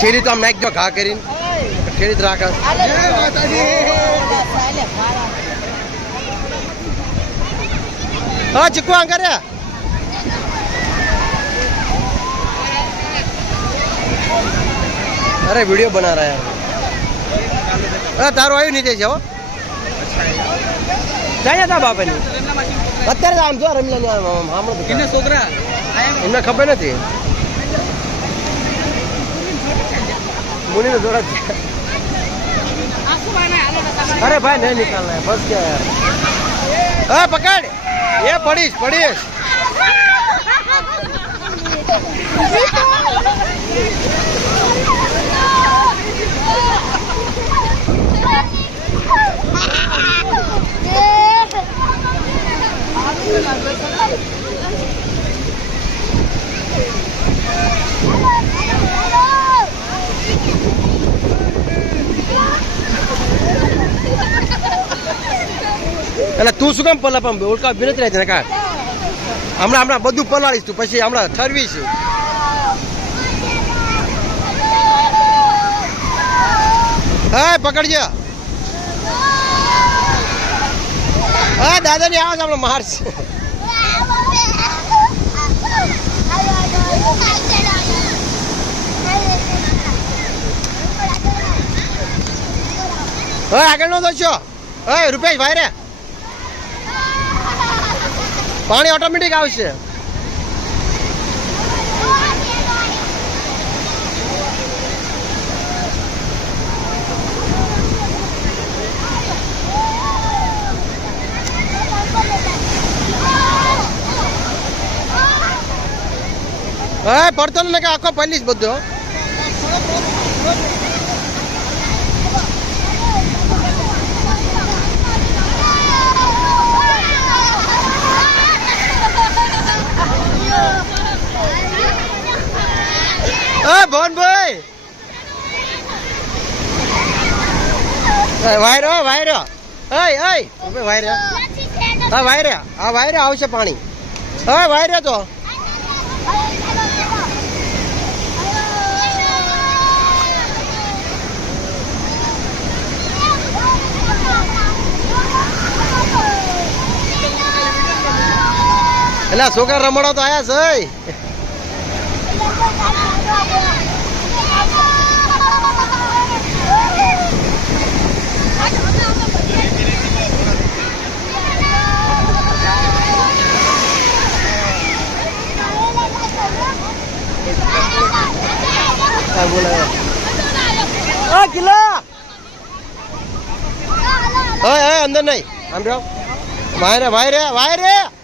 ઠેરી તો આમ નાખજો ઘા કરીને ઠેરી જ રાખે હા ચીકવા કરે अरे वीडियो बना रहा है तारो आयु नहीं जाओ जाया था बापा ने અત્યારે આમ જો રમીલા આમળો કિને છોકરા એમને ખબર નથી मुनी ने जोड़ा अरे भाई नहीं निकालना है बस क्या यार पकड़ ये पड़ीस पड़ीस એટલે તું શું કામ પલ્લા પણ ઓળખા બી નથી રહેતી ને કા હમણાં બધું પલાળીશ તું પછી હમણાં ઠરવીશ હા પકડજો હા દાદાની આવાજ આપણે મારશે હા આગળ નો દોશો હા રૂપેશ ભાઈ રે પાણી ઓટોમેટિક આવશે હા પડતો ને કે આખો પલીશ બધો ભવન ભાઈ વાયરો વાયરો વાયરો હા વાયરે આવશે પાણી હા વાયરે તો એટલે છોકરા રમડો તો આયા છે કિલ્લા અંદર નહીં આમ જાઓ વાયરે